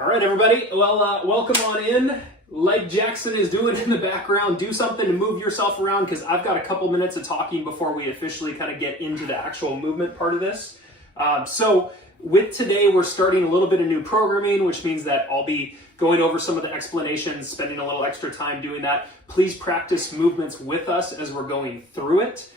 All right, everybody. Well, welcome on in. Like Jackson is doing in the background, do something to move yourself around because I've got a couple minutes of talking before we officially kind of get into the actual movement part of this. So with today, we're starting a little bit of new programming, which means that I'll be going over some of the explanations, spending a little extra time doing that. Please practice movements with us as we're going through it.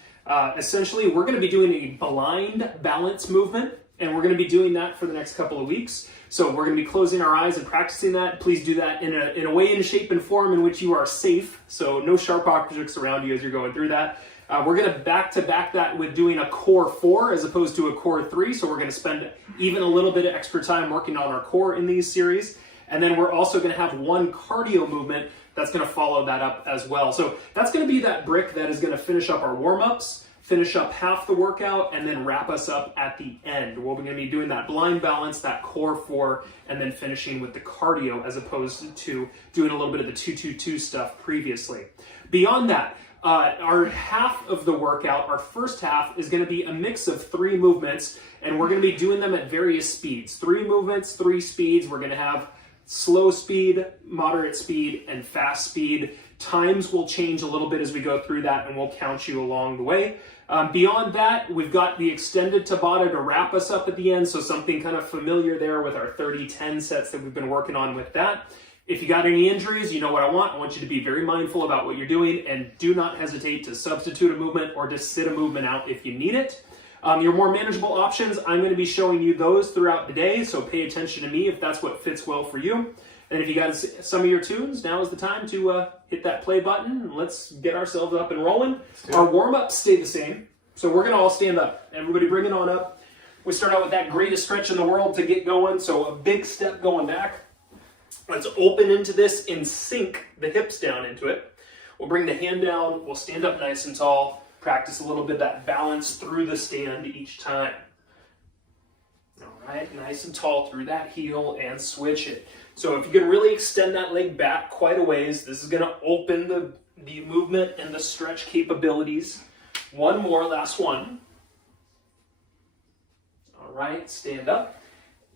Essentially, we're going to be doing a blind balance movement, and we're going to be doing that for the next couple of weeks. So we're going to be closing our eyes and practicing that. Please do that in a way, in a shape, and form in which you are safe. So no sharp objects around you as you're going through that. We're going to back-to-back that with doing a core 4 as opposed to a core 3. So we're going to spend even a little bit of extra time working on our core in these series. And then we're also going to have one cardio movement that's going to follow that up as well. So that's going to be that brick that is going to finish up our warm-ups, finish up half the workout, and then wrap us up at the end. We're going to be doing that blind balance, that core 4, and then finishing with the cardio as opposed to doing a little bit of the 2-2-2 stuff previously. Beyond that, our half of the workout, our first half, is going to be a mix of 3 movements, and we're going to be doing them at various speeds. 3 movements, 3 speeds. We're going to have slow speed, moderate speed, and fast speed. Times will change a little bit as we go through that, and we'll count you along the way. Beyond that, we've got the extended Tabata to wrap us up at the end, so something kind of familiar there with our 30-10 sets that we've been working on with that. If you got any injuries, you know what I want. I want you to be very mindful about what you're doing, and do not hesitate to substitute a movement or to sit a movement out if you need it. Your more manageable options, I'm going to be showing you those throughout the day, so pay attention to me if that's what fits well for you. And if you got some of your tunes, now is the time to hit that play button and let's get ourselves up and rolling. Our warm-ups stay the same, so we're going to all stand up. Everybody bring it on up. We start out with that greatest stretch in the world to get going, so a big step going back. Let's open into this and sink the hips down into it. We'll bring the hand down, we'll stand up nice and tall, practice a little bit of that balance through the stand each time. All right, nice and tall through that heel and switch it. So if you can really extend that leg back quite a ways, this is going to open the movement and the stretch capabilities. One more, last one. All right, stand up.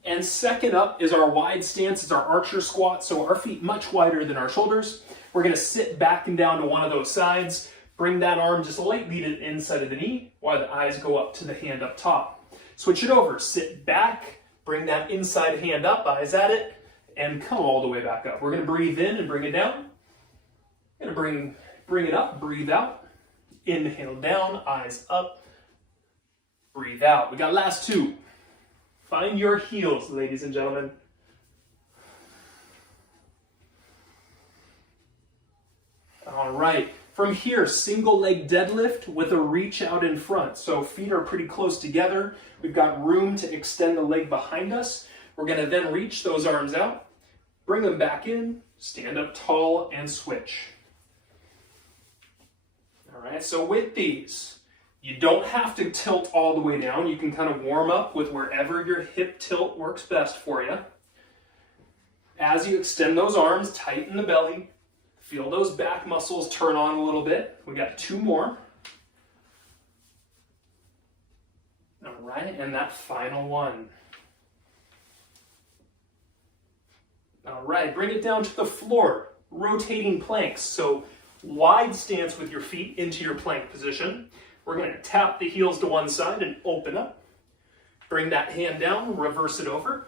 And second up is our wide stance. It's our archer squat, so our feet much wider than our shoulders. We're going to sit back and down to one of those sides. Bring that arm just lightly to the inside of the knee while the eyes go up to the hand up top. Switch it over. Sit back, bring that inside hand up, eyes at it, and come all the way back up. We're going to breathe in and bring it down. Going to bring it up, breathe out. Inhale down, eyes up, breathe out. We got last 2. Find your heels, ladies and gentlemen. All right. From here, single leg deadlift with a reach out in front. So feet are pretty close together. We've got room to extend the leg behind us. We're going to then reach those arms out, bring them back in, stand up tall, and switch. All right, so with these, you don't have to tilt all the way down. You can kind of warm up with wherever your hip tilt works best for you. As you extend those arms, tighten the belly. Feel those back muscles turn on a little bit. We got 2 more. All right, and that final one. All right, bring it down to the floor. Rotating planks. So wide stance with your feet into your plank position. We're going to tap the heels to one side and open up. Bring that hand down, reverse it over.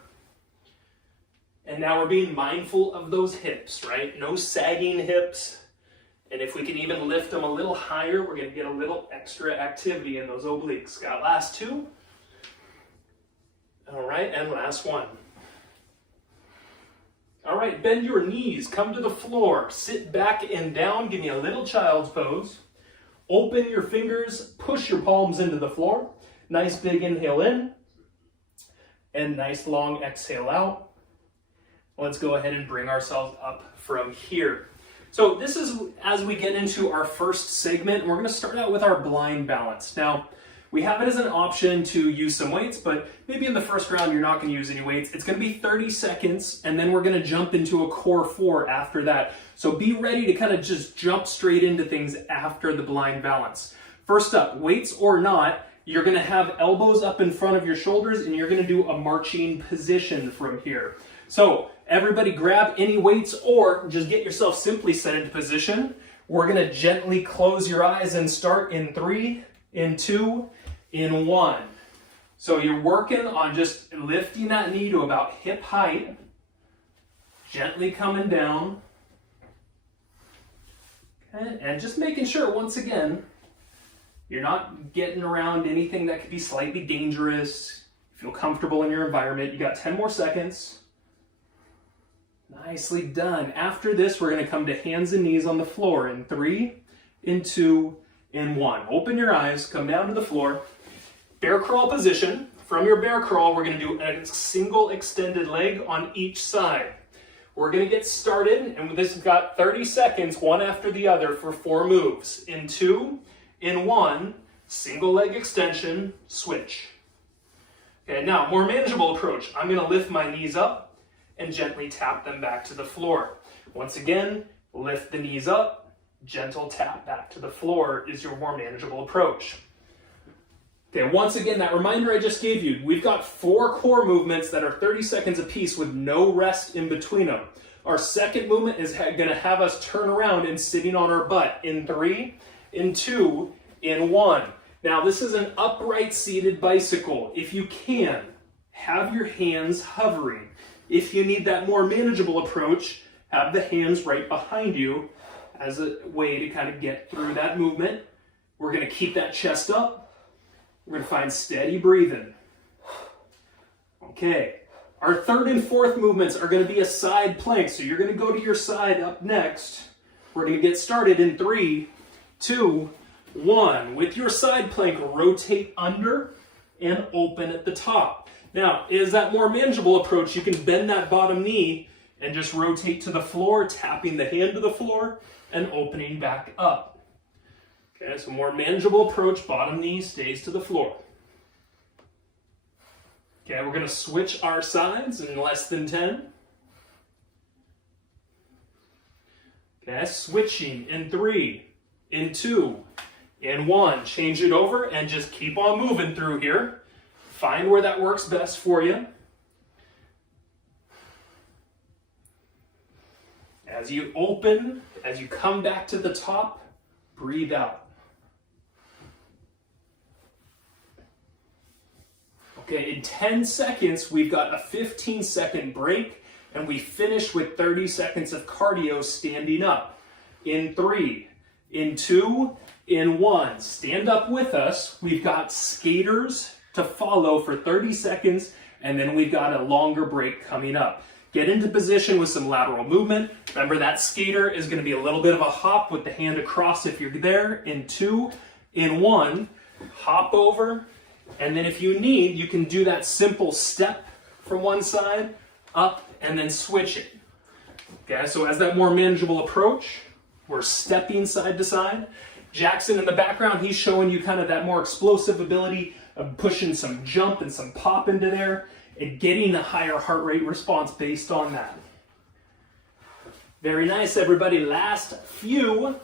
And now we're being mindful of those hips, right? No sagging hips. And if we can even lift them a little higher, we're going to get a little extra activity in those obliques. Got last 2. All right, and last 1. All right, bend your knees, come to the floor, sit back and down, give me a little child's pose. Open your fingers, push your palms into the floor. Nice big inhale in, and nice long exhale out. Let's go ahead and bring ourselves up from here. So this is as we get into our first segment. We're going to start out with our blind balance. Now, we have it as an option to use some weights, but maybe in the first round you're not going to use any weights. It's going to be 30 seconds, and then we're going to jump into a core 4 after that. So be ready to kind of just jump straight into things after the blind balance. First up, weights or not, you're going to have elbows up in front of your shoulders, and you're going to do a marching position from here. So everybody grab any weights or just get yourself simply set into position. We're gonna gently close your eyes and start in 3, in 2, in 1. So you're working on just lifting that knee to about hip height, gently coming down, okay? And just making sure, once again, you're not getting around anything that could be slightly dangerous. Feel comfortable in your environment. You got 10 more seconds. Nicely done. After this, we're going to come to hands and knees on the floor in 3, in 2, in 1. Open your eyes, come down to the floor. Bear crawl position. From your bear crawl, we're going to do a single extended leg on each side. We're going to get started, and this has got 30 seconds, one after the other, for 4 moves. In 2, in 1, single leg extension, switch. Okay, now, more manageable approach. I'm going to lift my knees up and gently tap them back to the floor. Once again, lift the knees up, gentle tap back to the floor is your more manageable approach. Okay, once again, that reminder I just gave you, we've got 4 core movements that are 30 seconds apiece with no rest in between them. Our second movement is going to have us turn around and sitting on our butt in 3, in 2, in 1. Now, this is an upright seated bicycle. If you can, have your hands hovering. If you need that more manageable approach, have the hands right behind you as a way to kind of get through that movement. We're going to keep that chest up. We're going to find steady breathing. Okay, our third and fourth movements are going to be a side plank. So you're going to go to your side up next. We're going to get started in 3, 2, 1. With your side plank, rotate under and open at the top. Now, is that more manageable approach? You can bend that bottom knee and just rotate to the floor, tapping the hand to the floor and opening back up. Okay, so more manageable approach, bottom knee stays to the floor. Okay, we're going to switch our sides in less than 10. Okay, switching in 3, in 2, in 1. Change it over and just keep on moving through here. Find where that works best for you. As you open, as you come back to the top, breathe out. Okay, in 10 seconds, we've got a 15-second break, and we finish with 30 seconds of cardio standing up. In 3, in 2, in 1. Stand up with us. We've got skaters to follow for 30 seconds, and then we've got a longer break coming up. Get into position with some lateral movement. Remember, that skater is going to be a little bit of a hop with the hand across if you're there. In 2, in 1, hop over. And then if you need, you can do that simple step from one side, up, and then switch it. Okay, so as that more manageable approach, we're stepping side to side. Jackson in the background, he's showing you kind of that more explosive ability of pushing some jump and some pop into there and getting a higher heart rate response based on that. Very nice, everybody. Last few.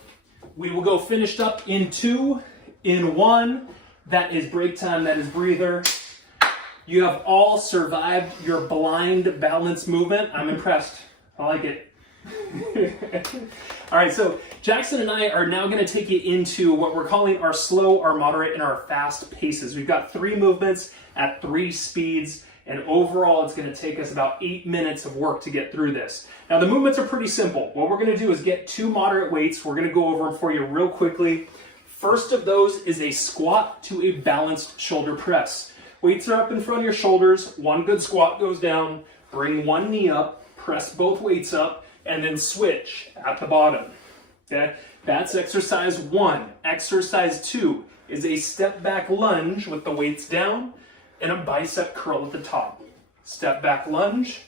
We will go finished up in 2, in 1. That is break time, that is breather. You have all survived your blind balance movement. I'm impressed. I like it. All right, so Jackson and I are now going to take you into what we're calling our slow, our moderate, and our fast paces. We've got 3 movements at 3 speeds, and overall it's going to take us about 8 minutes of work to get through this. Now the movements are pretty simple. What we're going to do is get 2 moderate weights. We're going to go over them for you real quickly. First of those is a squat to a balanced shoulder press. Weights are up in front of your shoulders. One good squat goes down. Bring one knee up. Press both weights up. And then switch at the bottom. Okay? That's exercise 1. Exercise 2 is a step back lunge with the weights down and a bicep curl at the top. Step back lunge,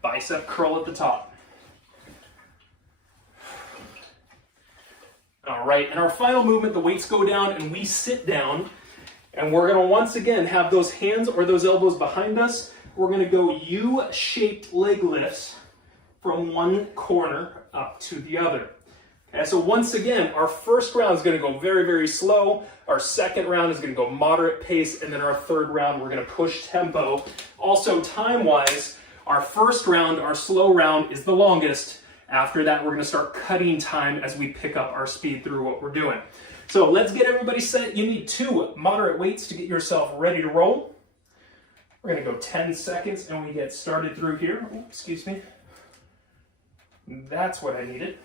bicep curl at the top. All right, and our final movement, the weights go down and we sit down, and we're gonna once again have those hands or those elbows behind us. We're gonna go U-shaped leg lifts from one corner up to the other. Okay, so once again, our first round is gonna go very, very slow. Our second round is gonna go moderate pace, and then our third round, we're gonna push tempo. Also, time-wise, Our first round, our slow round, is the longest. After that, we're gonna start cutting time as we pick up our speed through what we're doing. So let's get everybody set. You need 2 moderate weights to get yourself ready to roll. We're gonna go 10 seconds and we get started through here. Oh, excuse me. That's what I needed.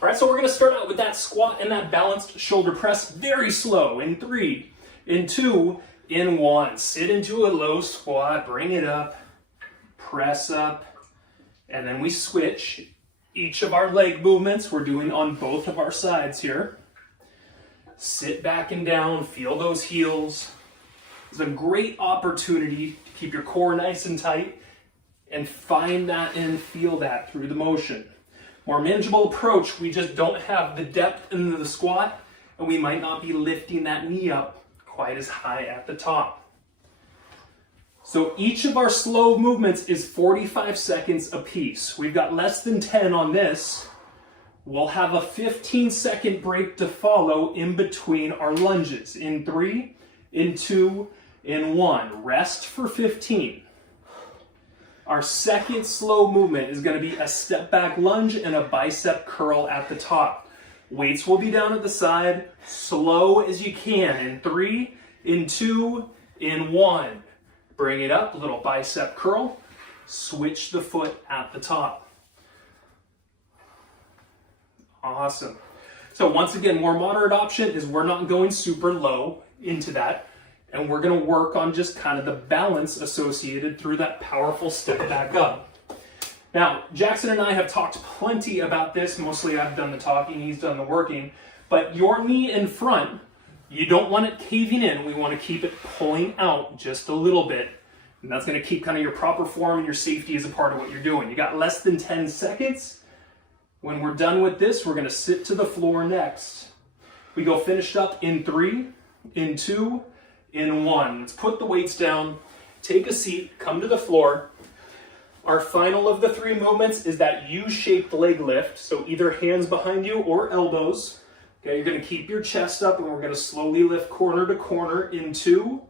All right, so we're gonna start out with that squat and that balanced shoulder press, very slow, in 3, in 2, in 1. Sit into a low squat, bring it up, press up, and then we switch. Each of our leg movements we're doing on both of our sides here. Sit back and down, feel those heels. It's a great opportunity to keep your core nice and tight and find that and feel that through the motion. More manageable approach, we just don't have the depth into the squat and we might not be lifting that knee up quite as high at the top. So each of our slow movements is 45 seconds apiece. We've got less than 10 on this. We'll have a 15-second break to follow in between our lunges. In 3, in 2, in 1. Rest for 15. Our second slow movement is going to be a step back lunge and a bicep curl at the top. Weights will be down at the side, slow as you can. In 3, in 2, in 1. Bring it up, a little bicep curl. Switch the foot at the top. Awesome. So once again, more moderate option is we're not going super low into that. And we're going to work on just kind of the balance associated through that powerful step back up. Now, Jackson and I have talked plenty about this. Mostly I've done the talking, he's done the working. But your knee in front, you don't want it caving in. We want to keep it pulling out just a little bit. And that's going to keep kind of your proper form and your safety as a part of what you're doing. You got less than 10 seconds. When we're done with this, we're going to sit to the floor next. We go finished up in 3, in 2, in 1. Let's put the weights down, take a seat, come to the floor. Our final of the 3 movements is that U-shaped leg lift. So either hands behind you or elbows. Okay, you're going to keep your chest up and we're going to slowly lift corner to corner in 2,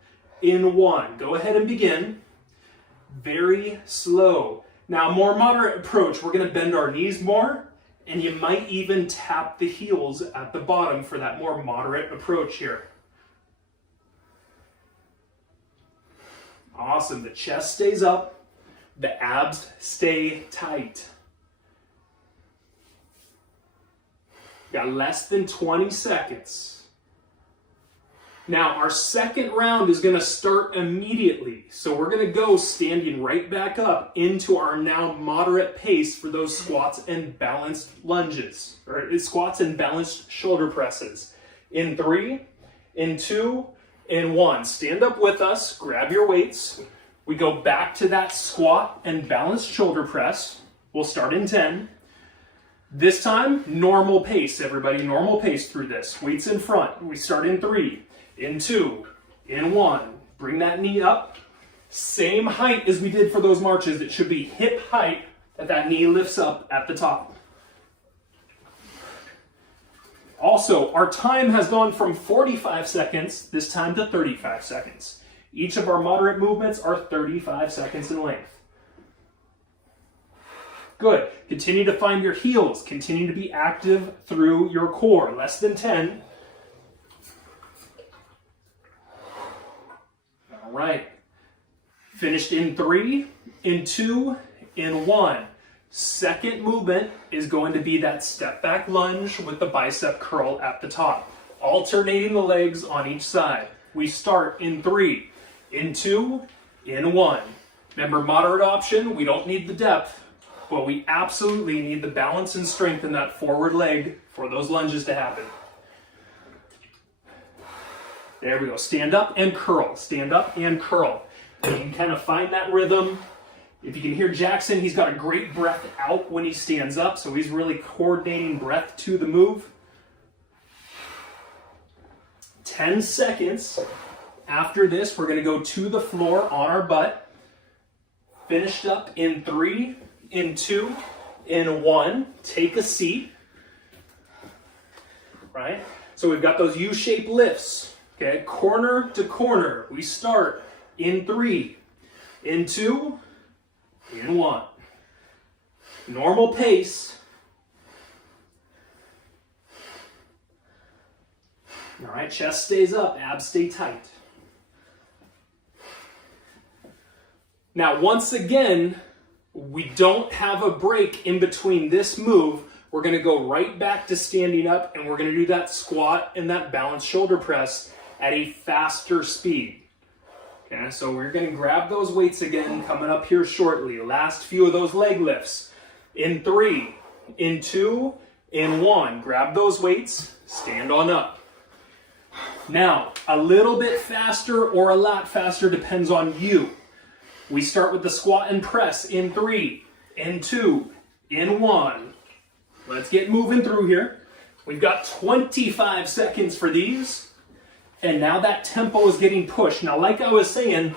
in 1. Go ahead and begin. Very slow. Now, more moderate approach. We're going to bend our knees more and you might even tap the heels at the bottom for that more moderate approach here. Awesome. The chest stays up. The abs stay tight. Got less than 20 seconds. Now, our second round is going to start immediately. So we're going to go standing right back up into our now moderate pace for those squats and balanced lunges, or squats and balanced shoulder presses. In 3, in 2, in 1. Stand up with us, grab your weights. We go back to that squat and balanced shoulder press. We'll start in 10. This time, normal pace, everybody, normal pace through this. Weights in front. We start in 3, in 2, in 1. Bring that knee up. Same height as we did for those marches. It should be hip height that knee lifts up at the top. Also, our time has gone from 45 seconds this time to 35 seconds. Each of our moderate movements are 35 seconds in length. Good. Continue to find your heels. Continue to be active through your core. Less than 10. All right. Finished in 3, in 2, in 1. Second movement is going to be that step back lunge with the bicep curl at the top. Alternating the legs on each side. We start in 3, in 2, in 1. Remember, moderate option, we don't need the depth, but we absolutely need the balance and strength in that forward leg for those lunges to happen. There we go. Stand up and curl. Stand up and curl. And you can kind of find that rhythm. If you can hear Jackson, he's got a great breath out when he stands up, so he's really coordinating breath to the move. 10 seconds. After this, we're going to go to the floor on our butt. Finished up in 3, in 2, in 1. Take a seat. Right? So we've got those U-shaped lifts. Okay, corner to corner. We start in 3, in 2, in 1. Normal pace. All right, chest stays up, abs stay tight. Now, once again, we don't have a break in between this move. We're gonna go right back to standing up, and we're gonna do that squat and that balanced shoulder press at a faster speed. Okay, so we're gonna grab those weights again, coming up here shortly. Last few of those leg lifts. In 3, in 2, in 1. Grab those weights, stand on up. Now, a little bit faster or a lot faster depends on you. We start with the squat and press in 3, in 2, in 1. Let's get moving through here. We've got 25 seconds for these. And now that tempo is getting pushed. Now, like I was saying,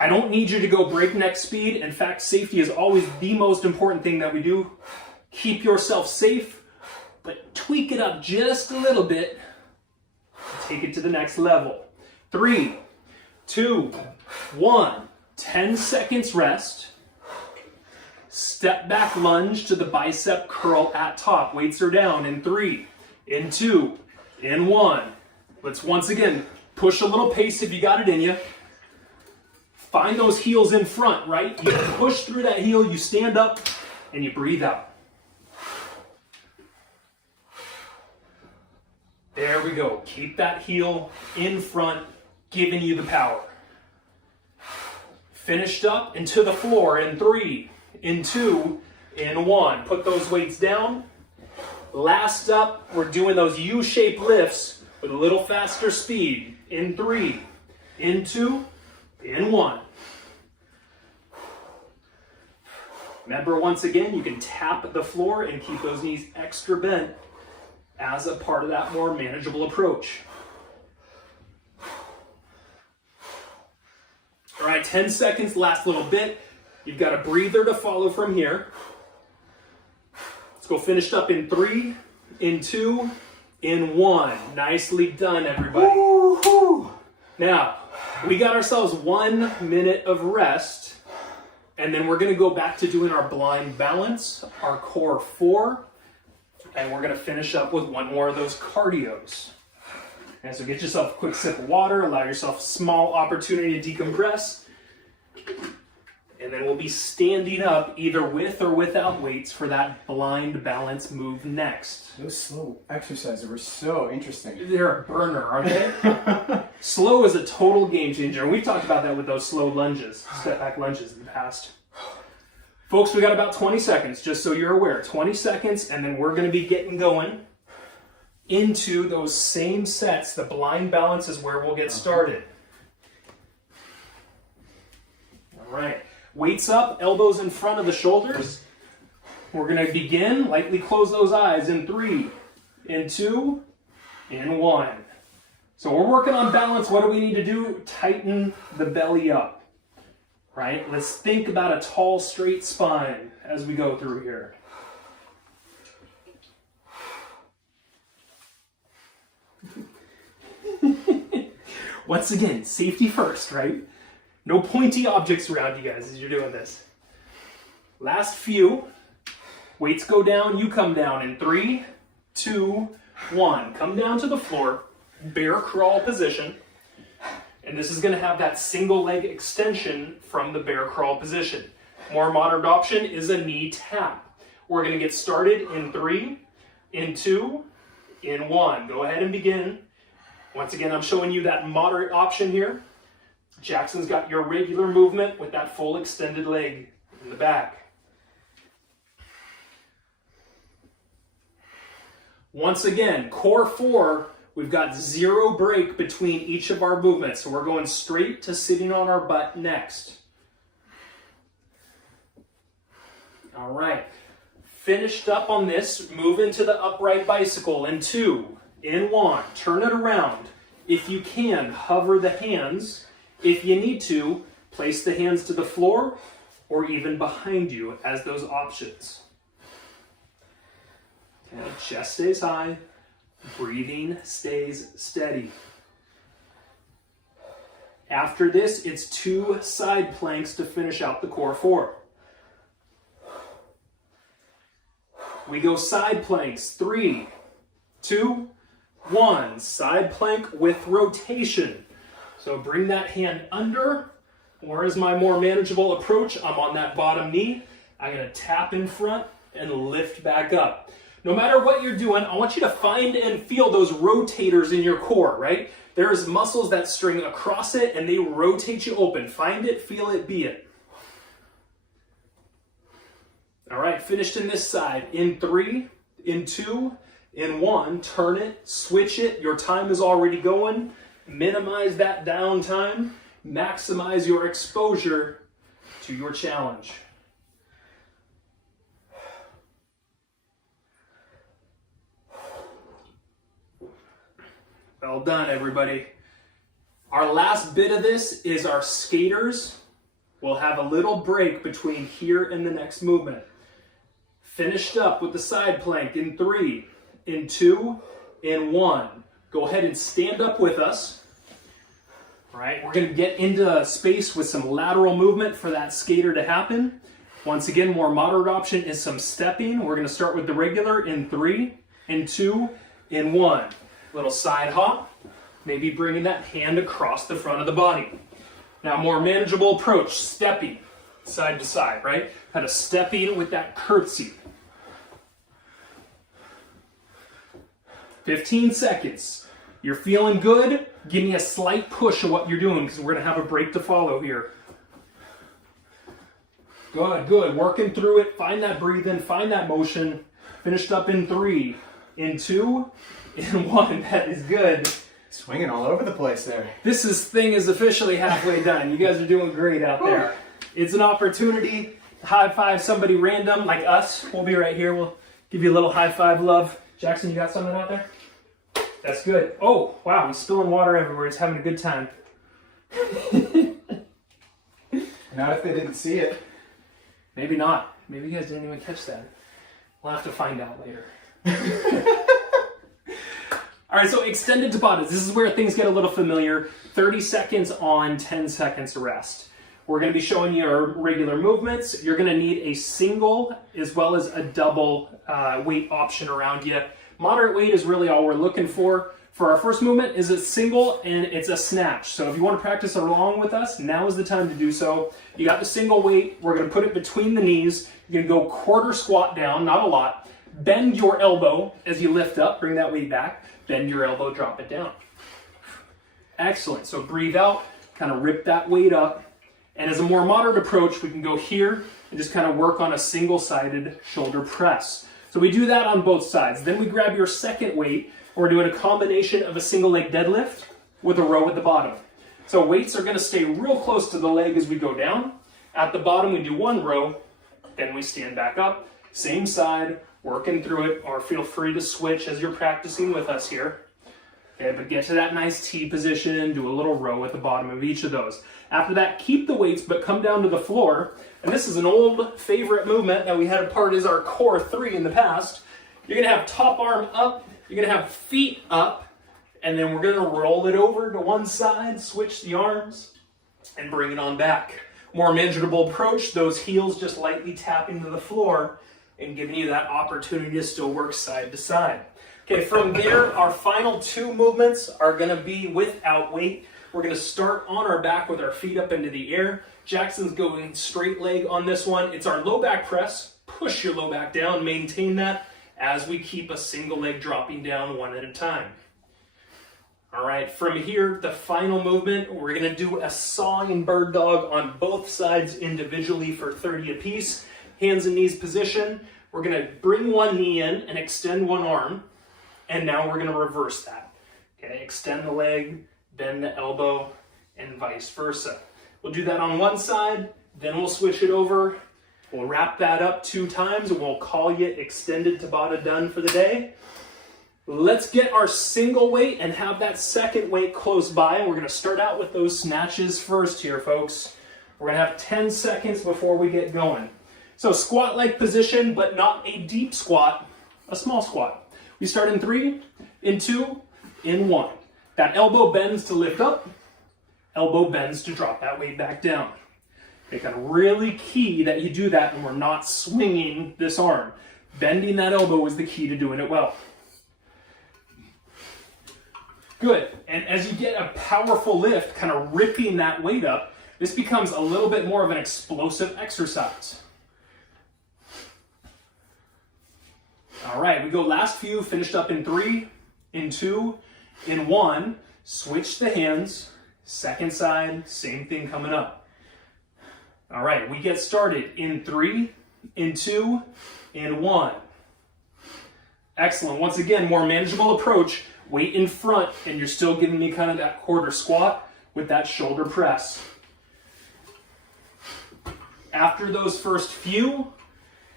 I don't need you to go breakneck speed. In fact, safety is always the most important thing that we do. Keep yourself safe, but tweak it up just a little bit. Take it to the next level. 3, 2, 1. 10 seconds rest. Step back lunge to the bicep curl at top. Weights are down in 3, in 2, in 1. Let's once again push a little pace if you got it in you. Find those heels in front, right? You push through that heel, you stand up, and you breathe out. There we go. Keep that heel in front, giving you the power. Finished up and to the floor in 3, in 2, in 1. Put those weights down. Last up, we're doing those U-shaped lifts with a little faster speed. In 3, in 2, in 1. Remember, once again, you can tap the floor and keep those knees extra bent as a part of that more manageable approach. All right, 10 seconds, last little bit. You've got a breather to follow from here. Let's go finished up in 3, in 2, in 1. Nicely done, everybody. Woo-hoo. Now, we got ourselves 1 minute of rest, and then we're gonna go back to doing our blind balance, our core 4, and we're gonna finish up with 1 more of those cardios. And so get yourself a quick sip of water, allow yourself a small opportunity to decompress, and then we'll be standing up either with or without weights for that blind balance move next. Those slow exercises were so interesting. They're a burner, aren't they? Slow is a total game changer. And we've talked about that with those slow lunges, step back lunges in the past. Folks, we got about 20 seconds, just so you're aware. 20 seconds, and then we're gonna be getting going into those same sets. The blind balance is where we'll get started. All right, weights up, elbows in front of the shoulders. We're gonna begin, lightly close those eyes in 3, in 2, in 1. So we're working on balance. What do we need to do? Tighten the belly up, right? Let's think about a tall, straight spine as we go through here. Once again, safety first, right? No pointy objects around you guys as you're doing this. Last few. Weights go down, you come down in 3, 2, 1. Come down to the floor, bear crawl position. And this is gonna have that single leg extension from the bear crawl position. More modern option is a knee tap. We're gonna get started in 3, in 2, in 1. Go ahead and begin. Once again, I'm showing you that moderate option here. Jackson's got your regular movement with that full extended leg in the back. Once again, core 4, we've got 0 break between each of our movements. So we're going straight to sitting on our butt next. All right, finished up on this, move into the upright bicycle in 2, in 1, turn it around. If you can, hover the hands. If you need to, place the hands to the floor or even behind you as those options. Okay, chest stays high, breathing stays steady. After this, it's 2 side planks to finish out the core 4. We go side planks. 3, 2, 1. Side plank with rotation. So bring that hand under, or as my more manageable approach, I'm on that bottom knee. I'm gonna tap in front and lift back up. No matter what you're doing, I want you to find and feel those rotators in your core, right? There's muscles that string across it and they rotate you open. Find it, feel it, be it. All right, finished in this side. In 3, in 2, in 1, turn it, switch it. Your time is already going. Minimize that downtime. Maximize your exposure to your challenge. Well done, everybody. Our last bit of this is our skaters. We'll have a little break between here and the next movement. Finished up with the side plank in 3, in 2, in 1. Go ahead and stand up with us. All right, we're going to get into space with some lateral movement for that skater to happen. Once again, more moderate option is some stepping. We're going to start with the regular in 3, in 2, in 1. Little side hop, maybe bringing that hand across the front of the body. Now, more manageable approach, stepping side to side, right? Kind of stepping with that curtsy. 15 seconds. You're feeling good? Give me a slight push of what you're doing because we're going to have a break to follow here. Good, good. Working through it. Find that breathing, find that motion. Finished up in 3, in 2, in 1. That is good. Swinging all over the place there. This thing is officially halfway done. You guys are doing great out there. It's an opportunity to high five somebody random like us. We'll be right here. We'll give you a little high five love. Jackson, you got something out there? That's good. Oh, wow, he's spilling water everywhere. He's having a good time. Not if they didn't see it. Maybe not. Maybe you guys didn't even catch that. We'll have to find out later. All right, so extended Tabatas. This is where things get a little familiar. 30 seconds on, 10 seconds rest. We're going to be showing you our regular movements. You're going to need a single as well as a double weight option around you. Moderate weight is really all we're looking for. For our first movement is a single and it's a snatch. So if you want to practice along with us, now is the time to do so. You got the single weight. We're going to put it between the knees. You're going to go quarter squat down, not a lot. Bend your elbow as you lift up. Bring that weight back. Bend your elbow, drop it down. Excellent. So breathe out, kind of rip that weight up. And as a more moderate approach, we can go here and just kind of work on a single-sided shoulder press. So we do that on both sides. Then we grab your second weight. We're doing a combination of a single leg deadlift with a row at the bottom. So weights are going to stay real close to the leg as we go down. At the bottom, we do 1 row. Then we stand back up. Same side, working through it, or feel free to switch as you're practicing with us here. Okay, but get to that nice T position, do a little row at the bottom of each of those. After that, keep the weights, but come down to the floor. And this is an old favorite movement that we had a part as our core 3 in the past. You're gonna have top arm up, you're gonna have feet up, and then we're gonna roll it over to one side, switch the arms, and bring it on back. More manageable approach, those heels just lightly tapping to the floor and giving you that opportunity to still work side to side. Okay, from there, our final 2 movements are gonna be without weight. We're gonna start on our back with our feet up into the air. Jackson's going straight leg on this one. It's our low back press. Push your low back down, maintain that as we keep a single leg dropping down one at a time. All right, from here, the final movement, we're gonna do a sawing bird dog on both sides individually for 30 apiece. Hands and knees position. We're gonna bring one knee in and extend one arm. And now we're gonna reverse that. Okay, extend the leg, bend the elbow, and vice versa. We'll do that on one side, then we'll switch it over. We'll wrap that up 2 times and we'll call you extended Tabata done for the day. Let's get our single weight and have that second weight close by. We're gonna start out with those snatches first here, folks. We're gonna have 10 seconds before we get going. So squat leg position, but not a deep squat, a small squat. We start in 3, in 2, in 1. That elbow bends to lift up, elbow bends to drop that weight back down. Okay, kind of really key that you do that and we're not swinging this arm. Bending that elbow is the key to doing it well. Good. And as you get a powerful lift, kind of ripping that weight up, this becomes a little bit more of an explosive exercise. All right, we go last few, finished up in 3, in 2, in 1. Switch the hands, second side, same thing coming up. All right, we get started in 3, in 2, in 1. Excellent. Once again, more manageable approach. Weight in front, and you're still giving me kind of that quarter squat with that shoulder press. After those first few,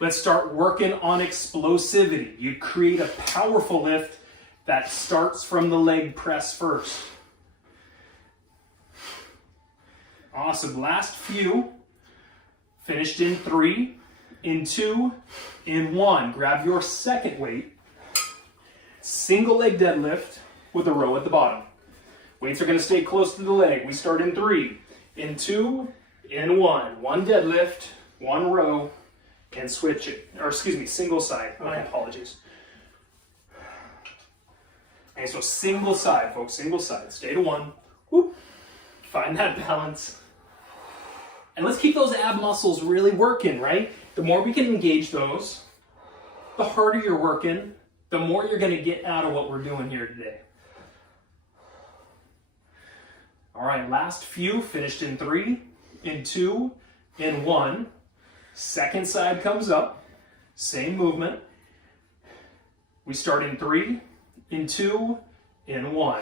let's start working on explosivity. You create a powerful lift that starts from the leg press first. Awesome. Last few. Finished in 3, in 2, in 1. Grab your second weight. Single leg deadlift with a row at the bottom. Weights are going to stay close to the leg. We start in 3, in 2, in 1. 1 deadlift, 1 row, and switch it. Or excuse me, single side. My apologies. Okay, so single side, folks, single side. Stay to 1. Whoop. Find that balance. And let's keep those ab muscles really working, right? The more we can engage those, the harder you're working, the more you're going to get out of what we're doing here today. All right, last few, finished in 3, in 2, in 1. Second side comes up, same movement. We start in 3, in 2, in 1.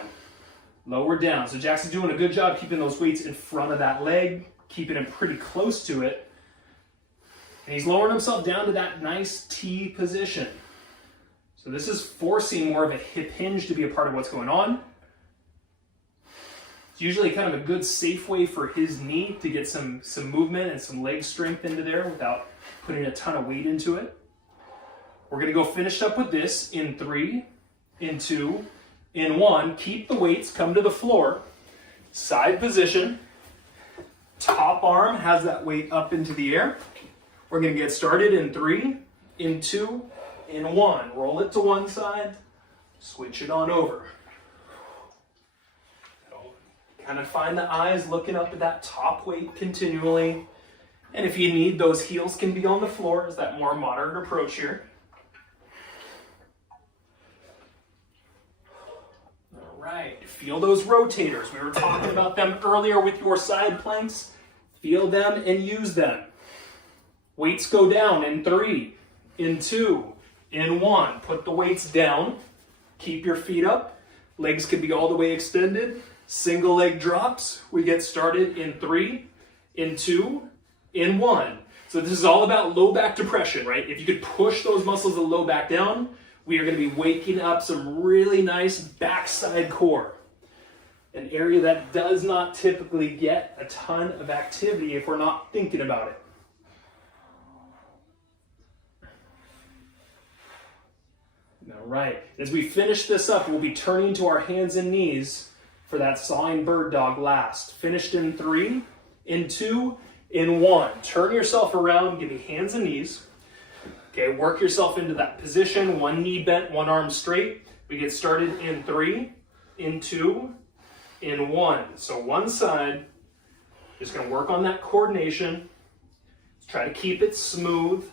Lower down. So Jackson's doing a good job keeping those weights in front of that leg, keeping him pretty close to it. And he's lowering himself down to that nice T position. So this is forcing more of a hip hinge to be a part of what's going on. It's usually kind of a good safe way for his knee to get some movement and some leg strength into there without putting a ton of weight into it. We're going to go finish up with this in 3, in 2, in 1. Keep the weights, come to the floor. Side position. Top arm has that weight up into the air. We're going to get started in 3, in 2, in 1. Roll it to one side, switch it on over. Kind of find the eyes looking up at that top weight continually. And if you need, those heels can be on the floor as that more moderate approach here. All right, feel those rotators. We were talking about them earlier with your side planks. Feel them and use them. Weights go down in 3, in 2, in 1. Put the weights down. Keep your feet up. Legs can be all the way extended. Single leg drops. We get started in 3, in 2, in 1. So this is all about low back depression, right? If you could push those muscles of the low back down, we are going to be waking up some really nice backside core. An area that does not typically get a ton of activity if we're not thinking about it. All right, as we finish this up, we'll be turning to our hands and knees for that sawing bird dog last. Finished in 3, in 2, in 1. Turn yourself around, give me hands and knees. Okay, work yourself into that position, one knee bent, one arm straight. We get started in 3, in 2, in 1. So one side, just gonna work on that coordination. Let's try to keep it smooth.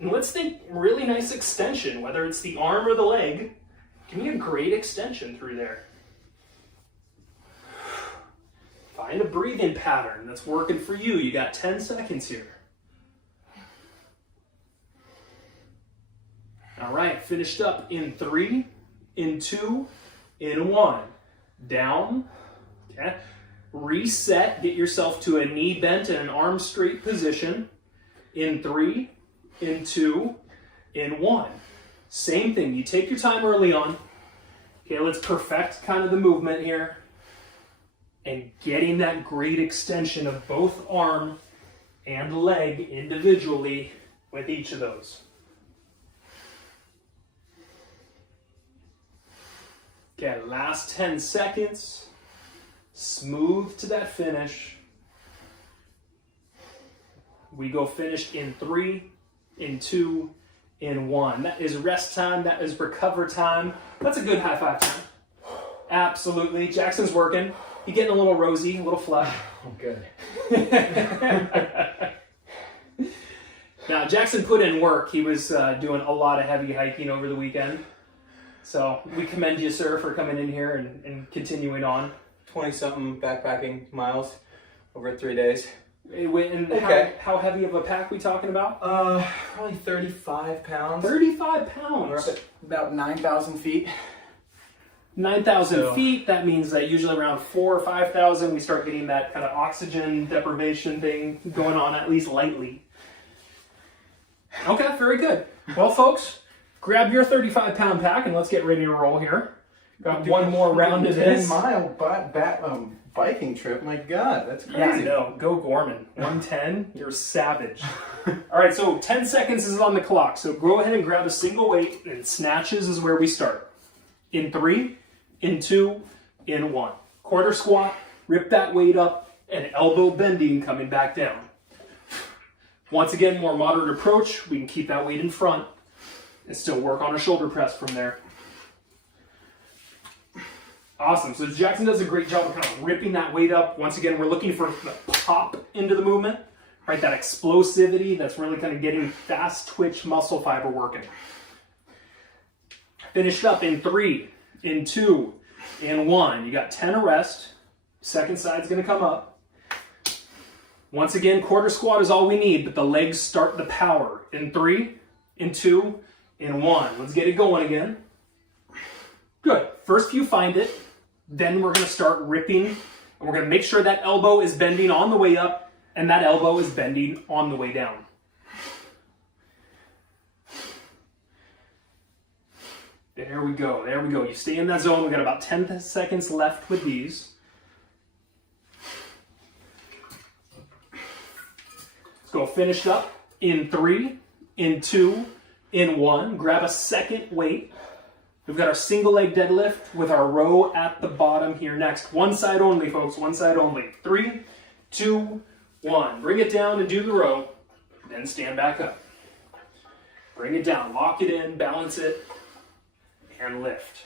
And let's think really nice extension, whether it's the arm or the leg. Give me a great extension through there. Find a breathing pattern that's working for you. You got 10 seconds here. All right, finished up in 3, in 2, in 1. Down, okay. Reset, get yourself to a knee bent and an arm straight position. In 3, in 2, in 1. Same thing, you take your time early on. Okay, let's perfect kind of the movement here. And getting that great extension of both arm and leg individually with each of those. Okay, last 10 seconds. Smooth to that finish. We go finished in 3, in 2, in 1. That is rest time. That is recover time. That's a good high five time. Absolutely. Jackson's working. He's getting a little rosy, a little flush. Oh, good. Now, Jackson put in work. He was doing a lot of heavy hiking over the weekend. So we commend you, sir, for coming in here and continuing on. 20-something backpacking miles over 3 days. And Okay. how heavy of a pack we talking about? Probably 35 pounds. 35 pounds. We're up at about 9,000 feet. 9,000 feet, that means that usually around 4,000 or 5,000 we start getting that kind of oxygen deprivation thing going on, at least lightly. Okay, very good. Well, folks, grab your 35-pound pack and let's get ready to roll here. Got one more round of this. 10-mile biking trip. My God, that's crazy. Yeah, no, go Gorman. 110, you're savage. All right, so 10 seconds is on the clock. So go ahead and grab a single weight, and snatches is where we start. In 3, in 2, in 1. Quarter squat, rip that weight up, and elbow bending coming back down. Once again, more moderate approach. We can keep that weight in front and still work on a shoulder press from there. Awesome. So Jackson does a great job of kind of ripping that weight up. Once again, we're looking for the pop into the movement, right? That explosivity that's really kind of getting fast twitch muscle fiber working. Finish up in 3, in 2, in 1. You got 10 of rest. Second side's going to come up. Once again, quarter squat is all we need, but the legs start the power. In 3, in 2, in 1. Let's get it going again. Good. First few find it. Then we're going to start ripping. And we're going to make sure that elbow is bending on the way up and that elbow is bending on the way down. There we go. There we go. You stay in that zone. We've got about 10 seconds left with these. Let's go finished up in 3, in 2, in 1. Grab a second weight. We've got our single leg deadlift with our row at the bottom here next. One side only, folks. One side only. 3, 2, 1. Bring it down and do the row. Then stand back up. Bring it down. Lock it in. Balance it. And lift.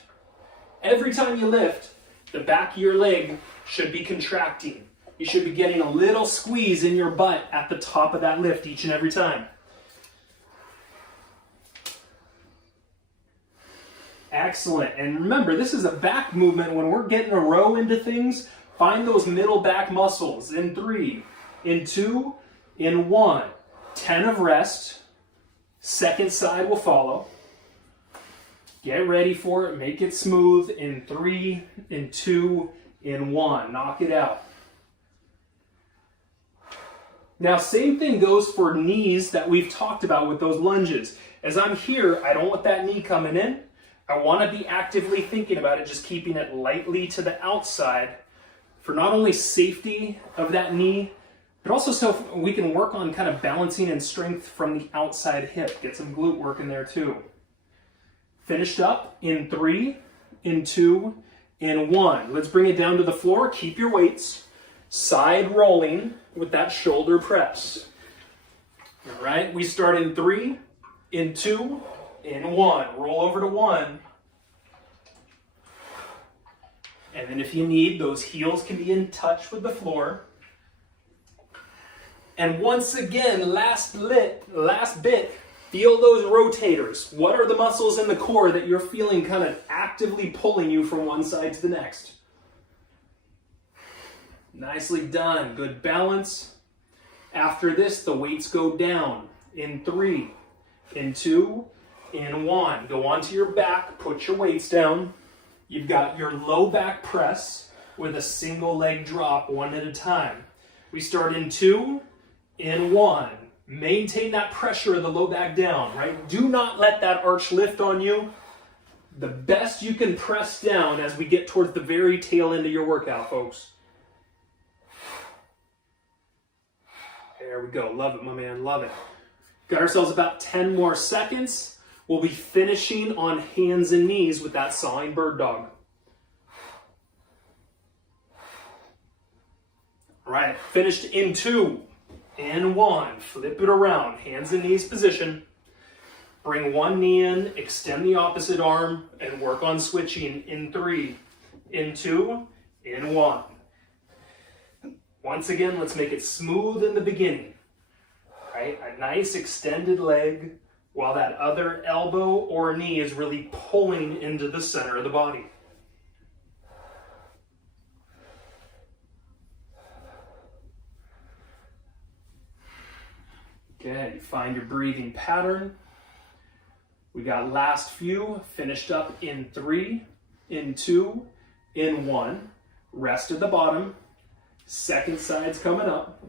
Every time you lift, the back of your leg should be contracting. You should be getting a little squeeze in your butt at the top of that lift each and every time. Excellent. And remember, this is a back movement. When we're getting a row into things, find those middle back muscles. In 3, in 2, in 1. 10 of rest. Second side will follow. Get ready for it. Make it smooth. In 3, in 2, in 1. Knock it out. Now, same thing goes for knees that we've talked about with those lunges. As I'm here, I don't want that knee coming in. I want to be actively thinking about it, just keeping it lightly to the outside for not only safety of that knee, but also so we can work on kind of balancing and strength from the outside hip. Get some glute work in there too. Finished up in 3, in 2, in 1. Let's bring it down to the floor. Keep your weights. Side rolling with that shoulder press. All right, we start in 3, in 2, in 1. Roll over to 1. And then if you need, those heels can be in touch with the floor. And once again, last bit, feel those rotators. What are the muscles in the core that you're feeling kind of actively pulling you from one side to the next? Nicely done. Good balance. After this, the weights go down. In 3, in 2, in 1. Go onto your back. Put your weights down. You've got your low back press with a single leg drop, one at a time. We start in 2, in 1. Maintain that pressure of the low back down, right? Do not let that arch lift on you. The best you can press down as we get towards the very tail end of your workout, folks. There we go. Love it, my man. Love it. Got ourselves about 10 more seconds. We'll be finishing on hands and knees with that sawing bird dog. All right, finished in 2, in 1. Flip it around, hands and knees position. Bring one knee in, extend the opposite arm, and work on switching in 3, in 2, in 1. Once again, let's make it smooth in the beginning. Right? A nice extended leg while that other elbow or knee is really pulling into the center of the body. Good. Find your breathing pattern. We got last few finished up in 3, in 2, in 1. Rest at the bottom. Second side's coming up.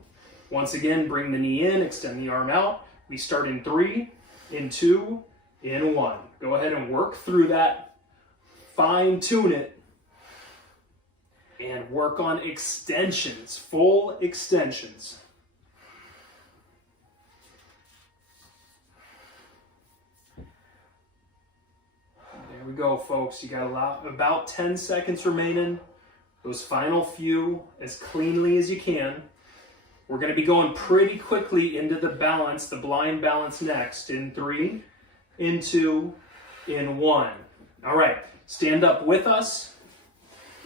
Once again, bring the knee in, extend the arm out. We start in 3, in 2, in 1. Go ahead and work through that. Fine tune it. And work on extensions, full extensions. There we go, folks. You got about 10 seconds remaining. Those final few as cleanly as you can. We're going to be going pretty quickly into the balance, the blind balance next. In 3, in 2, in 1. All right, stand up with us.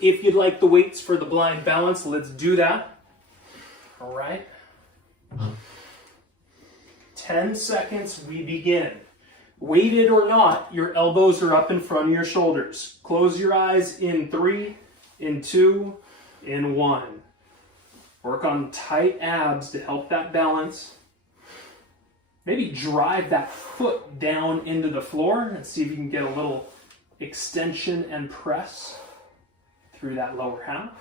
If you'd like the weights for the blind balance, let's do that. All right. 10 seconds, we begin. Weighted or not, your elbows are up in front of your shoulders. Close your eyes in 3, in 2, in 1. Work on tight abs to help that balance. Maybe drive that foot down into the floor and see if you can get a little extension and press through that lower half.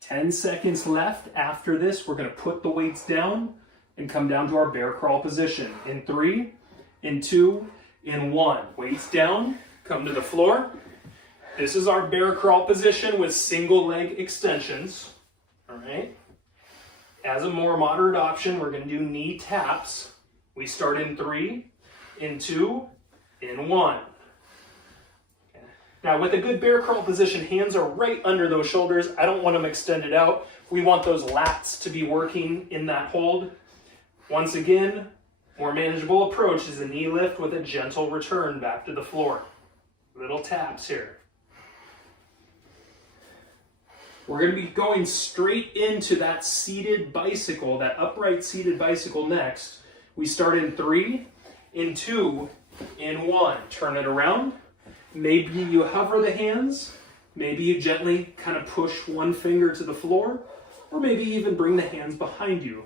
Ten seconds left. After this, we're going to put the weights down and come down to our bear crawl position. In 3, in 2, in 1. Weights down, come to the floor. This is our bear crawl position with single leg extensions. All right. As a more moderate option, we're going to do knee taps. We start in 3, in 2, in 1. Now, with a good bear crawl position, hands are right under those shoulders. I don't want them extended out. We want those lats to be working in that hold. Once again, more manageable approach is a knee lift with a gentle return back to the floor. Little taps here. We're going to be going straight into that seated bicycle, that upright seated bicycle next. We start in 3, in 2, in 1. Turn it around. Maybe you hover the hands. Maybe you gently kind of push one finger to the floor. Or maybe even bring the hands behind you.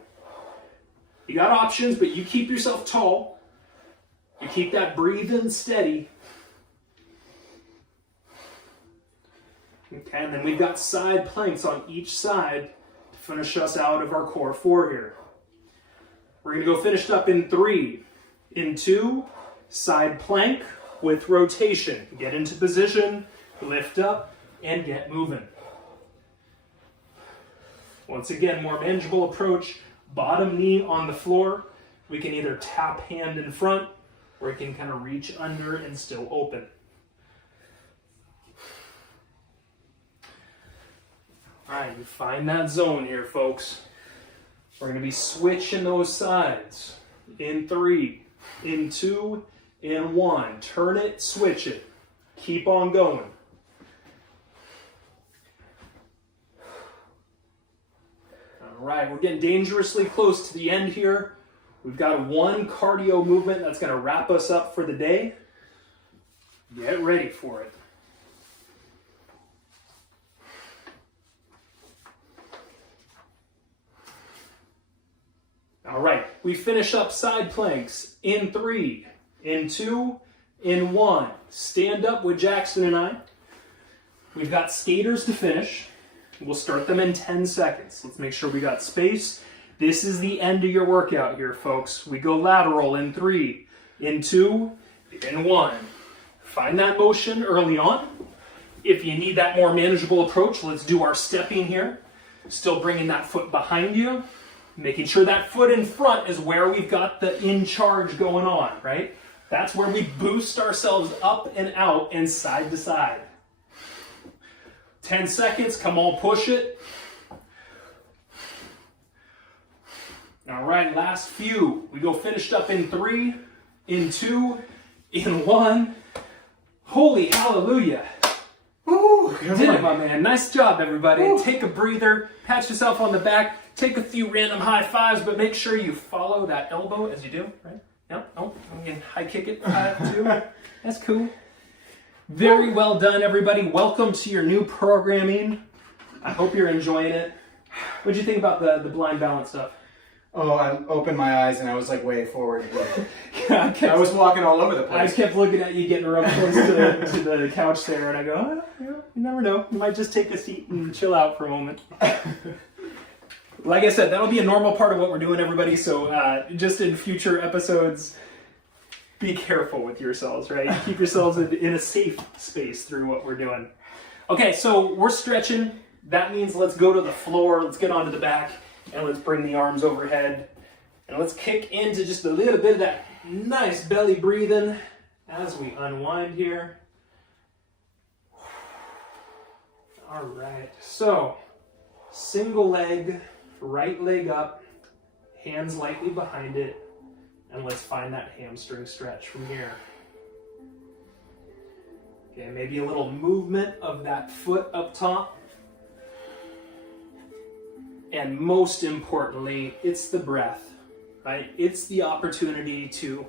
You got options, but you keep yourself tall. You keep that breathing steady. Okay, and then we've got side planks on each side to finish us out of our core 4 here. We're going to go finished up in 3, in 2, side plank with rotation. Get into position, lift up, and get moving. Once again, more manageable approach. Bottom knee on the floor. We can either tap hand in front, or we can kind of reach under and still open. All right, you find that zone here, folks. We're going to be switching those sides. In 3, in 2, in 1. Turn it, switch it. Keep on going. All right, we're getting dangerously close to the end here. We've got one cardio movement that's going to wrap us up for the day. Get ready for it. All right, we finish up side planks in 3, in 2, in 1. Stand up with Jackson and I. We've got skaters to finish. We'll start them in 10 seconds. Let's make sure we got space. This is the end of your workout here, folks. We go lateral in 3, in 2, in 1. Find that motion early on. If you need that more manageable approach, let's do our stepping here. Still bringing that foot behind you. Making sure that foot in front is where we've got the in charge going on, right? That's where we boost ourselves up and out and side to side. 10 seconds, come on, push it. All right, last few. We go finished up in 3, in 2, in 1. Holy hallelujah. Woo! You did it, my man. Nice job, everybody. Woo. Take a breather, pat yourself on the back, take a few random high fives, but make sure you follow that elbow as you do, right? Yep. Oh, you can high kick it. 5, 2. That's cool. Very well done, everybody. Welcome to your new programming. I hope you're enjoying it. What did you think about the blind balance stuff? Oh, I opened my eyes and I was like way forward. I was walking all over the place. I kept looking at you getting real close to the couch there, and I go, oh, yeah, you never know. You might just take a seat and chill out for a moment. Like I said, that'll be a normal part of what we're doing, everybody. So just in future episodes, be careful with yourselves, right? Keep yourselves in a safe space through what we're doing. Okay, so we're stretching. That means let's go to the floor. Let's get onto the back. And let's bring the arms overhead. And let's kick into just a little bit of that nice belly breathing as we unwind here. All right, so single leg, right leg up, hands lightly behind it, and let's find that hamstring stretch from here. Okay, maybe a little movement of that foot up top. And most importantly, it's the breath, right? It's the opportunity to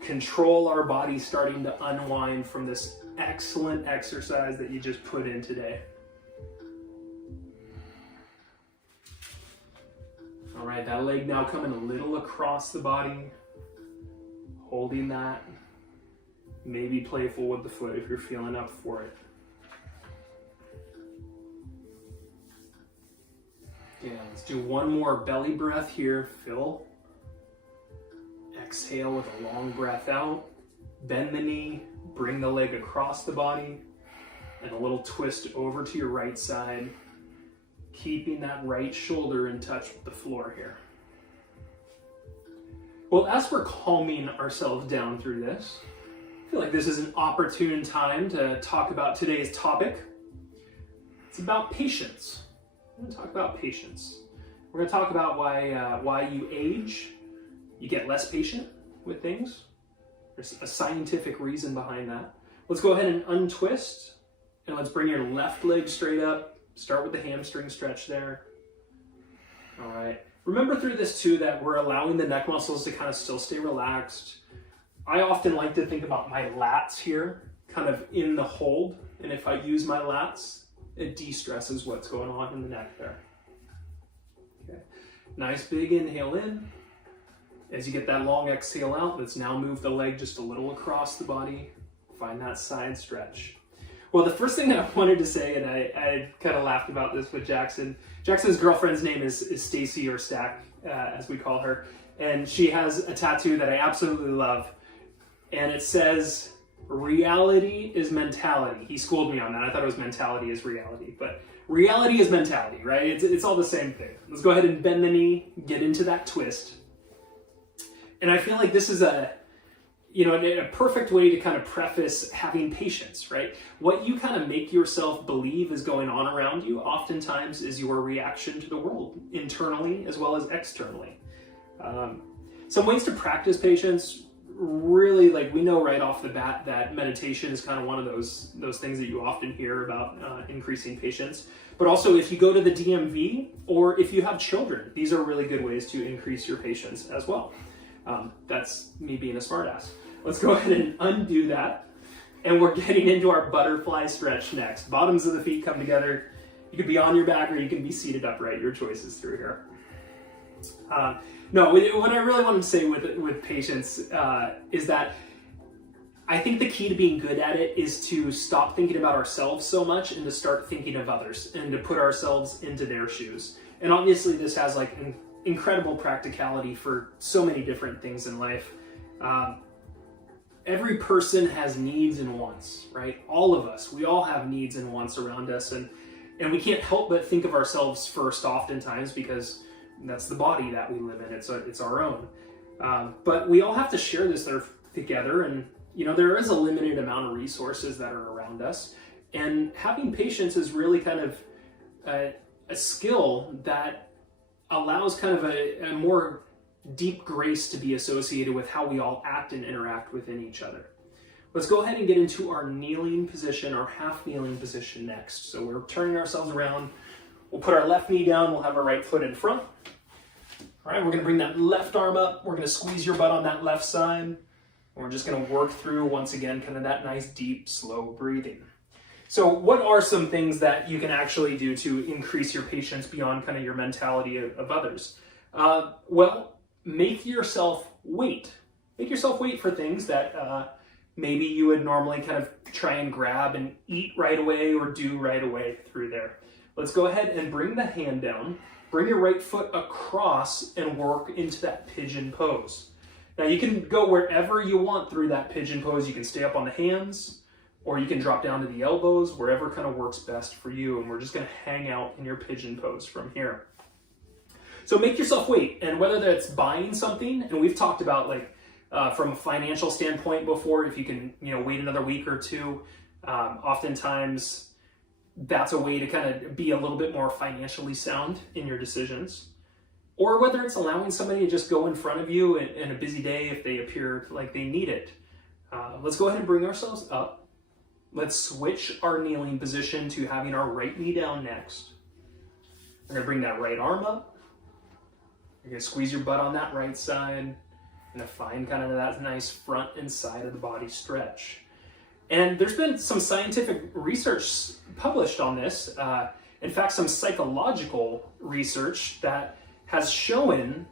control our body starting to unwind from this excellent exercise that you just put in today. All right, that leg now coming a little across the body, holding that. Maybe playful with the foot if you're feeling up for it. Yeah, let's do one more belly breath here. Fill. Exhale with a long breath out. Bend the knee, bring the leg across the body, and a little twist over to your right side, keeping that right shoulder in touch with the floor here. Well, as we're calming ourselves down through this, I feel like this is an opportune time to talk about today's topic. It's about patience. We're going to talk about patience. We're going to talk about why you age, you get less patient with things. There's a scientific reason behind that. Let's go ahead and untwist, and let's bring your left leg straight up. Start with the hamstring stretch there. All right. Remember through this too that we're allowing the neck muscles to kind of still stay relaxed. I often like to think about my lats here, kind of in the hold, and if I use my lats, it de-stresses what's going on in the neck there. Okay. Nice big inhale in. As you get that long exhale out, let's now move the leg just a little across the body. Find that side stretch. Well, the first thing that I wanted to say, and I kind of laughed about this with Jackson. Jackson's girlfriend's name is Stacy, or Stack, as we call her. And she has a tattoo that I absolutely love. And it says, reality is mentality. He schooled me on that. I thought it was mentality is reality, but reality is mentality, right? It's all the same thing. Let's go ahead and bend the knee, get into that twist. And I feel like this is a perfect way to kind of preface having patience, right? What you kind of make yourself believe is going on around you oftentimes is your reaction to the world, internally as well as externally. Some ways to practice patience. Really, like, we know right off the bat that meditation is kind of one of those things that you often hear about increasing patience. But also, if you go to the DMV or if you have children, these are really good ways to increase your patience as well. That's me being a smartass. Let's go ahead and undo that. And we're getting into our butterfly stretch next. Bottoms of the feet come together. You could be on your back or you can be seated upright. Your choice is through here. No, what I really want to say with patience is that I think the key to being good at it is to stop thinking about ourselves so much and to start thinking of others and to put ourselves into their shoes. And obviously this has like an incredible practicality for so many different things in life. Every person has needs and wants, right? All of us, we all have needs and wants around us, and we can't help but think of ourselves first oftentimes because that's the body that we live in. It's our own. But we all have to share this together, and there is a limited amount of resources that are around us, and having patience is really kind of a skill that allows kind of a more deep grace to be associated with how we all act and interact within each other. Let's go ahead and get into our kneeling position, our half kneeling position next. So we're turning ourselves around. We'll put our left knee down. We'll have our right foot in front. All right, we're gonna bring that left arm up. We're gonna squeeze your butt on that left side. And we're just gonna work through, once again, kind of that nice, deep, slow breathing. So what are some things that you can actually do to increase your patience beyond kind of your mentality of others? Well, make yourself wait. Make yourself wait for things that maybe you would normally kind of try and grab and eat right away or do right away through there. Let's go ahead and bring the hand down. Bring your right foot across and work into that pigeon pose. Now you can go wherever you want through that pigeon pose. You can stay up on the hands, or you can drop down to the elbows, wherever kind of works best for you. And we're just gonna hang out in your pigeon pose from here. So make yourself wait, and whether that's buying something, and we've talked about like from a financial standpoint before, if you can wait another week or two, oftentimes that's a way to kind of be a little bit more financially sound in your decisions. Or whether it's allowing somebody to just go in front of you in a busy day if they appear like they need it. Let's go ahead and bring ourselves up. Let's switch our kneeling position to having our right knee down next. We're gonna bring that right arm up. You're gonna squeeze your butt on that right side. And find kind of that nice front and side of the body stretch. And there's been some scientific research published on this. In fact, some psychological research that has shown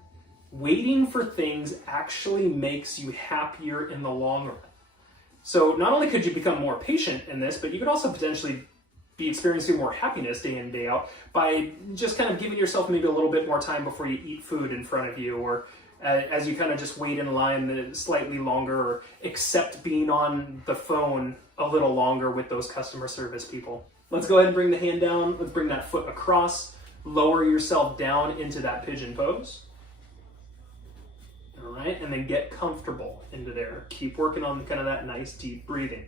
waiting for things actually makes you happier in the long run. So not only could you become more patient in this, but you could also potentially be experiencing more happiness day in, day out by just kind of giving yourself maybe a little bit more time before you eat food in front of you, or as you kind of just wait in line slightly longer, or accept being on the phone a little longer with those customer service people. Let's go ahead and bring the hand down. Let's bring that foot across. Lower yourself down into that pigeon pose. All right, and then get comfortable into there. Keep working on kind of that nice deep breathing.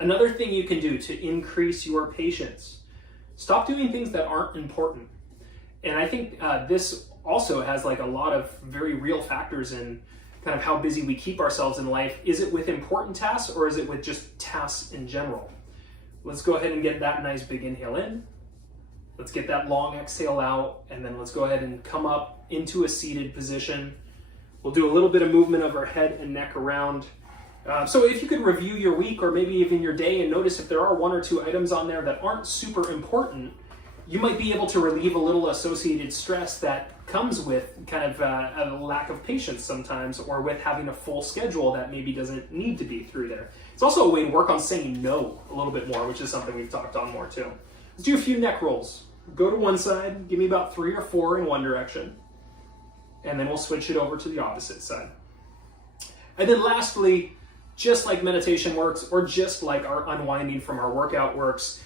Another thing you can do to increase your patience: stop doing things that aren't important. And I think this also has like a lot of very real factors in kind of how busy we keep ourselves in life. Is it with important tasks, or is it with just tasks in general? Let's go ahead and get that nice big inhale in. Let's get that long exhale out, and then let's go ahead and come up into a seated position. We'll do a little bit of movement of our head and neck around. So if you could review your week, or maybe even your day, and notice if there are one or two items on there that aren't super important, you might be able to relieve a little associated stress that comes with kind of a lack of patience sometimes, or with having a full schedule that maybe doesn't need to be through there. It's also a way to work on saying no a little bit more, which is something we've talked on more too. Let's do a few neck rolls. Go to one side, give me about 3 or 4 in one direction, and then we'll switch it over to the opposite side. And then lastly, just like meditation works, or just like our unwinding from our workout works,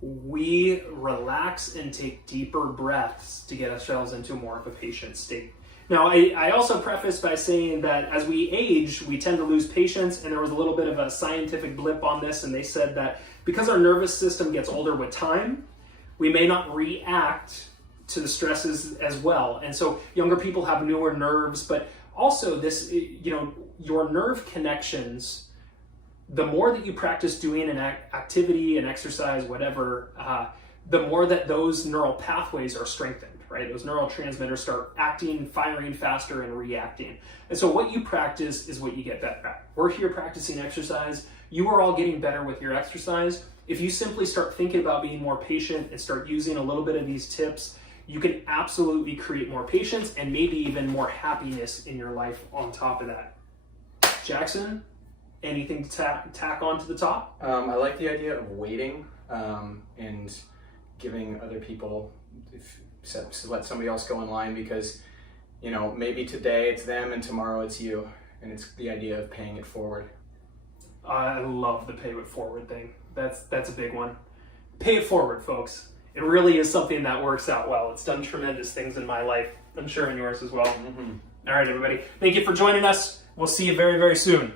we relax and take deeper breaths to get ourselves into more of a patient state. Now, I also preface by saying that as we age, we tend to lose patience, and there was a little bit of a scientific blip on this, and they said that because our nervous system gets older with time, we may not react to the stresses as well. And so younger people have newer nerves, but also this, your nerve connections, the more that you practice doing an activity, an exercise, whatever, the more that those neural pathways are strengthened, right? Those neurotransmitters start acting, firing faster, and reacting. And so what you practice is what you get better at. We're here practicing exercise. You are all getting better with your exercise. If you simply start thinking about being more patient and start using a little bit of these tips, you can absolutely create more patience and maybe even more happiness in your life on top of that. Jackson, anything to tack on to the top? I like the idea of waiting and giving other people, let somebody else go in line, because maybe today it's them and tomorrow it's you, and it's the idea of paying it forward. I love the pay it forward thing. That's a big one. Pay it forward, folks. It really is something that works out well. It's done tremendous things in my life. I'm sure in yours as well. Mm-hmm. All right, everybody. Thank you for joining us. We'll see you very, very soon.